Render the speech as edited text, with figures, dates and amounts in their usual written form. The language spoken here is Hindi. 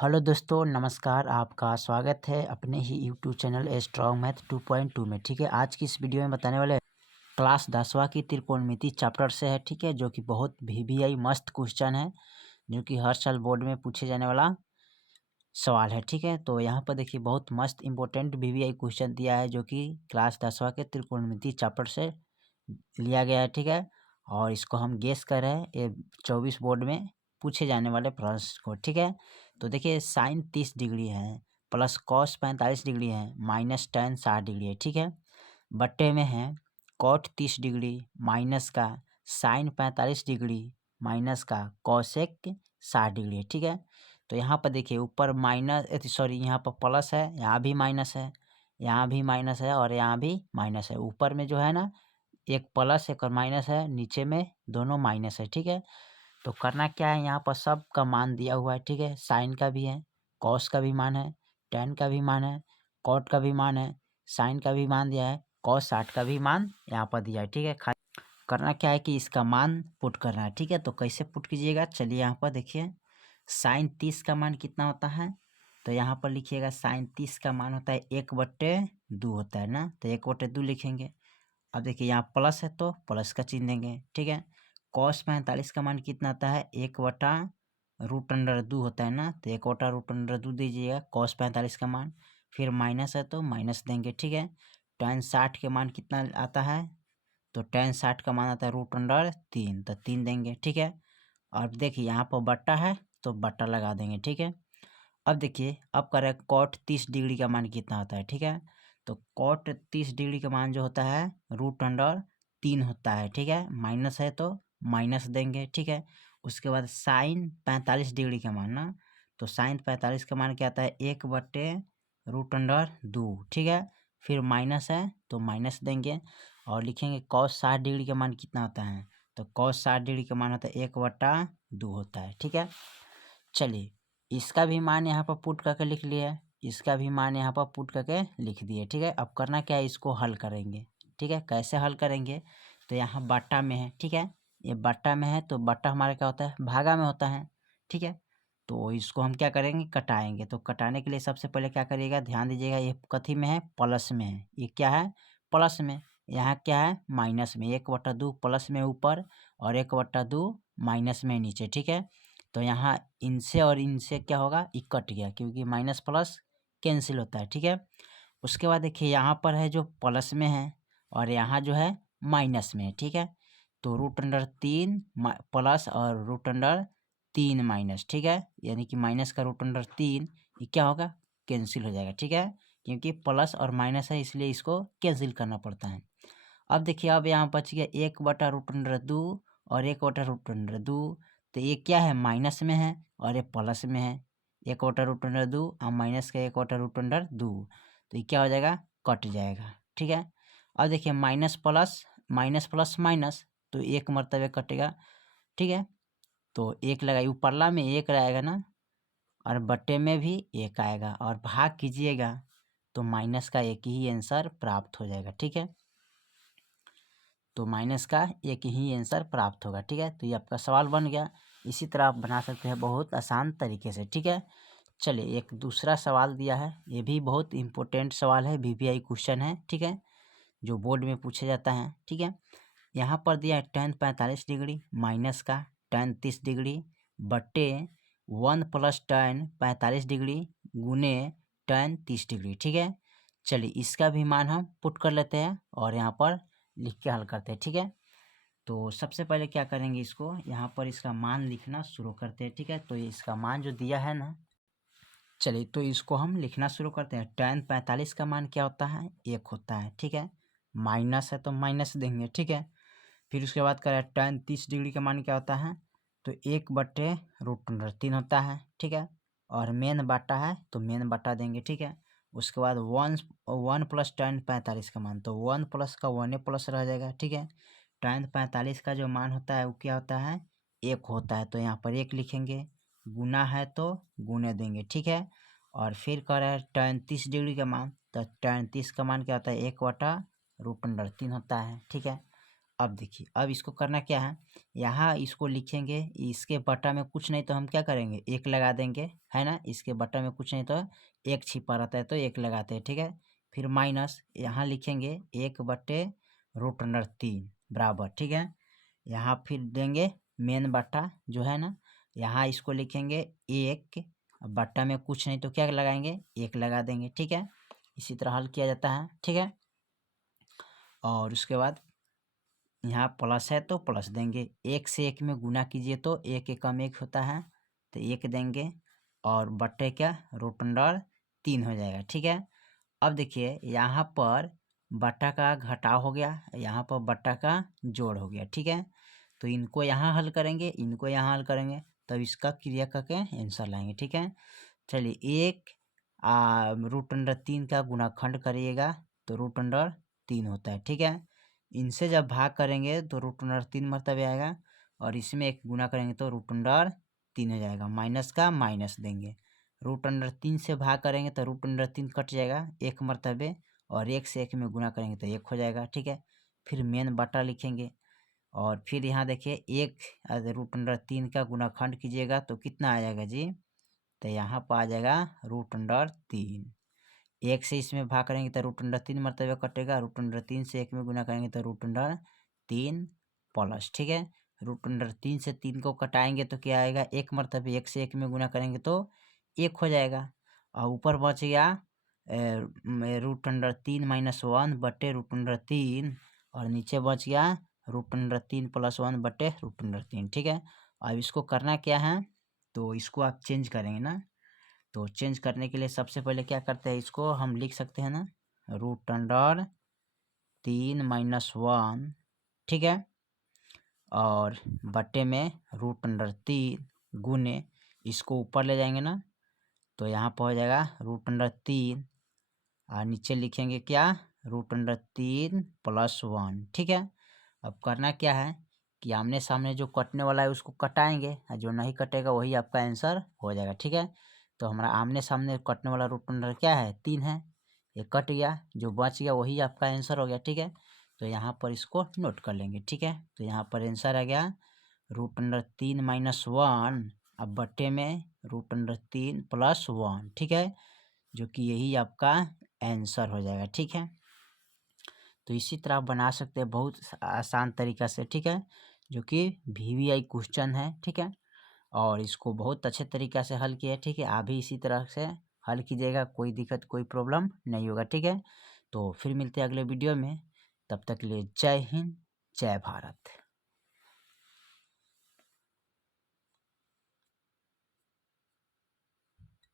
हेलो दोस्तों, नमस्कार। आपका स्वागत है अपने ही यूट्यूब चैनल स्ट्रॉन्ग मैथ 2.2 में। ठीक है, आज की इस वीडियो में बताने वाले क्लास 10वां की त्रिकोणमिति चैप्टर से है। ठीक है, जो कि बहुत VBI मस्त क्वेश्चन है, जो कि हर साल बोर्ड में पूछे जाने वाला सवाल है। ठीक है, तो यहाँ पर देखिए बहुत मस्त इंपॉर्टेंट VBI क्वेश्चन दिया है, जो कि क्लास 10वां के त्रिकोणमिति चैप्टर से लिया गया है। ठीक है, और इसको हम गेस कर रहे हैं ये 24 बोर्ड में पूछे जाने वाले प्रश्न को। ठीक है, तो देखिए साइन 30 डिग्री है, प्लस कॉस 45 डिग्री है, माइनस टेन 60 डिग्री है। ठीक है, बट्टे में है कॉट 30 डिग्री माइनस का साइन 45 डिग्री माइनस का कॉसेक 60 डिग्री है। ठीक है, तो यहाँ पर देखिए ऊपर माइनस सॉरी यहाँ पर प्लस है, यहाँ भी माइनस है, यहाँ भी माइनस है और यहाँ भी माइनस है। ऊपर में जो है ना एक प्लस एक और माइनस है, नीचे में दोनों माइनस है। ठीक है, तो करना क्या है, यहाँ पर सब का मान दिया हुआ है। ठीक है, साइन का भी है, कॉस का भी मान है, टेन का भी मान है, कॉट का भी मान है, साइन का भी मान दिया है, कॉस 60 का भी मान यहाँ पर दिया है। ठीक है, करना क्या है कि इसका मान पुट करना है। ठीक है, तो कैसे पुट कीजिएगा, चलिए यहाँ पर देखिए साइन 30 का मान कितना होता है, तो यहाँ पर लिखिएगा साइन 30 का मान होता है 1/2 होता है ना, तो 1/2 लिखेंगे। अब देखिए यहाँ प्लस है तो प्लस का चिन्ह देंगे। ठीक है, कॉस 45 का मान कितना आता है, 1/√2 होता है ना, तो 1/√2 दीजिएगा कॉस 45 का मान। फिर माइनस है तो माइनस देंगे। ठीक है, टेन 60 के मान कितना आता है, तो टेन 60 का मान आता है √3, तो 3 देंगे। ठीक है, और देखिए यहाँ पर बट्टा है तो बट्टा लगा देंगे। ठीक है, अब देखिए अब करें कॉट 30 डिग्री का मान कितना होता है। ठीक है, तो कॉट 30 डिग्री का मान जो होता है √3 होता है। ठीक है, माइनस है तो माइनस देंगे। ठीक है, उसके बाद साइन 45 डिग्री का मान ना, तो साइन 45 का मान क्या आता है, 1/√2। ठीक है, फिर माइनस है तो माइनस देंगे और लिखेंगे कॉस 60 डिग्री का मान कितना होता है, तो कॉस 60 डिग्री का मान होता है 1/2 होता है। ठीक है, चलिए इसका भी मान यहाँ पर पुट करके लिख लिया, इसका भी मान यहाँ पर पुट करके लिख दिए। ठीक है, अब करना क्या है, इसको हल करेंगे। ठीक है, कैसे हल करेंगे, तो यहाँ बट्टा में है। ठीक है, ये बट्टा में है तो बट्टा हमारा क्या होता है, भागा में होता है। ठीक है, तो इसको हम क्या करेंगे, कटाएंगे। तो कटाने के लिए सबसे पहले क्या करिएगा, ध्यान दीजिएगा, ये कथी में है, प्लस में है। ये क्या है, प्लस में। यहाँ क्या है, माइनस में। 1/2 प्लस में ऊपर और 1/2 माइनस में नीचे। ठीक है, तो यहाँ इनसे और इनसे क्या होगा, ये कट गया, क्योंकि माइनस प्लस कैंसिल होता है। ठीक है, उसके बाद देखिए यहाँ पर है जो प्लस में है और यहाँ जो है माइनस में है। ठीक है, तो √3 प्लस और √3 माइनस। ठीक है, यानी कि माइनस का √3 ये क्या होगा, कैंसिल हो जाएगा। ठीक है, क्योंकि प्लस और माइनस है इसलिए इसको कैंसिल करना पड़ता है। अब देखिए अब यहाँ बच गया 1/√2 और 1/√2, तो ये क्या है, माइनस में है और ये प्लस में है। 1/√2 और माइनस का 1/√2, तो ये क्या हो जाएगा, कट जाएगा। ठीक है, अब देखिए माइनस प्लस माइनस, तो एक मरतबे कटेगा। ठीक है, तो एक लगाइए, ऊपरला में एक रहेगा ना, और बट्टे में भी एक आएगा, और भाग कीजिएगा तो माइनस का एक ही आंसर प्राप्त हो जाएगा। ठीक है, तो माइनस का एक ही आंसर प्राप्त होगा। ठीक है, तो ये आपका सवाल बन गया। इसी तरह आप बना सकते हैं बहुत आसान तरीके से। ठीक है, चलिए एक दूसरा सवाल दिया है, ये भी बहुत इंपॉर्टेंट सवाल है, VBI क्वेश्चन है। ठीक है, जो बोर्ड में पूछा जाता है। ठीक है, यहाँ पर दिया है टेन 45 डिग्री माइनस का टेन 30 डिग्री बट्टे 1 + टेन 45 डिग्री गुने टेन 30 डिग्री। ठीक है, चलिए इसका भी मान हम पुट कर लेते हैं और यहाँ पर लिख के हल करते हैं। ठीक है, तो सबसे पहले क्या करेंगे, इसको यहाँ पर इसका मान लिखना शुरू करते हैं। ठीक है, तो इसका मान जो दिया है ना, चलिए तो इसको हम लिखना शुरू करते हैं। टेन 45 का मान क्या होता है, 1 होता है। ठीक है, माइनस है तो माइनस देंगे। ठीक है, फिर उसके बाद करें टेन 30 डिग्री का मान क्या होता है, तो 1/√3 होता है। ठीक है, और मेन बाटा है तो मेन बाटा देंगे। ठीक है, उसके बाद 1 + टेन 45 का मान, तो 1 प्लस का 1 प्लस रह जाएगा। ठीक है, टेन 45 का जो मान होता है वो क्या होता है, 1 होता है, तो यहाँ पर 1 लिखेंगे। गुना है तो गुने देंगे। ठीक है, और फिर करें टेन 30 डिग्री का मान, तो टेन 30 का मान क्या होता है, 1/√3 होता है। ठीक है, अब देखिए, अब इसको करना क्या है, यहाँ इसको लिखेंगे, इसके बटा में कुछ नहीं तो हम क्या करेंगे, एक लगा देंगे, है ना। इसके बटा में कुछ नहीं तो एक छिपा रहता है तो एक लगाते हैं, ठीक है। फिर माइनस यहाँ लिखेंगे 1/√3 बराबर, ठीक है। यहाँ फिर देंगे मेन बटा जो है ना, यहाँ इसको लिखेंगे 1, बट्टा में कुछ नहीं तो क्या लगाएंगे, एक लगा देंगे, ठीक है। इसी तरह हल किया जाता है, ठीक है। और उसके बाद यहाँ प्लस है तो प्लस देंगे, 1 से 1 में गुना कीजिए तो 1 एकम 1 होता है तो 1 देंगे, और बट्टे क्या √3 हो जाएगा, ठीक है। अब देखिए यहाँ पर बट्टा का घटाव हो गया, यहाँ पर बट्टा का जोड़ हो गया, ठीक है। तो इनको यहाँ हल करेंगे, इनको यहाँ हल करेंगे, तब इसका क्रिया करके आंसर लाएंगे, ठीक है। चलिए 1 √3 का गुणाखंड करिएगा तो √3 होता है, ठीक है। इनसे जब भाग करेंगे तो √3 मरतबे आएगा, और इसमें एक गुना करेंगे तो √3 हो जाएगा, माइनस का माइनस देंगे। √3 से भाग करेंगे तो √3 कट जाएगा एक मरतबे, और 1 से 1 में गुना करेंगे तो 1 हो जाएगा, ठीक है। फिर मेन बटा लिखेंगे, और फिर यहाँ देखिए 1 √3 का गुणाखंड कीजिएगा तो कितना आ जाएगा जी, तो यहाँ पर आ जाएगा √3। 1 से इसमें भाग करेंगे तो √3 मरतबे कटेगा, √3 से 1 में गुना करेंगे तो √3 प्लस, ठीक है। √3 से 3 को कटाएंगे तो क्या आएगा, 1 मरतबे, 1 से 1 में गुना करेंगे तो 1 हो जाएगा, और ऊपर बच गया √3 - 1 बटे √3, और नीचे बच गया √3 + 1 बटे √3, ठीक है। अब इसको करना क्या है, तो इसको आप चेंज करेंगे ना, तो चेंज करने के लिए सबसे पहले क्या करते हैं, इसको हम लिख सकते हैं ना √3 - 1, ठीक है, और बट्टे में √3 गुने, इसको ऊपर ले जाएंगे ना तो यहाँ पर हो जाएगा √3, और नीचे लिखेंगे क्या, √3 + 1, ठीक है। अब करना क्या है कि आमने सामने जो कटने वाला है उसको कटाएंगे, और जो नहीं कटेगा वही आपका आंसर हो जाएगा, ठीक है। तो हमारा आमने सामने कटने वाला √3 क्या है, 3 है, ये कट गया, जो बच गया वही आपका आंसर हो गया, ठीक है। तो यहाँ पर इसको नोट कर लेंगे, ठीक है। तो यहाँ पर आंसर आ गया √3 - 1, अब बट्टे में √3 + 1, ठीक है, जो कि यही आपका आंसर हो जाएगा, ठीक है। तो इसी तरह आप बना सकते हैं बहुत आसान तरीका से, ठीक है, जो कि VVI क्वेश्चन है, ठीक है, और इसको बहुत अच्छे तरीका से हल किया है, ठीक है। आप भी इसी तरह से हल कीजिएगा, कोई दिक्कत कोई प्रॉब्लम नहीं होगा, ठीक है। तो फिर मिलते हैं अगले वीडियो में, तब तक के लिए जय हिंद, जय भारत।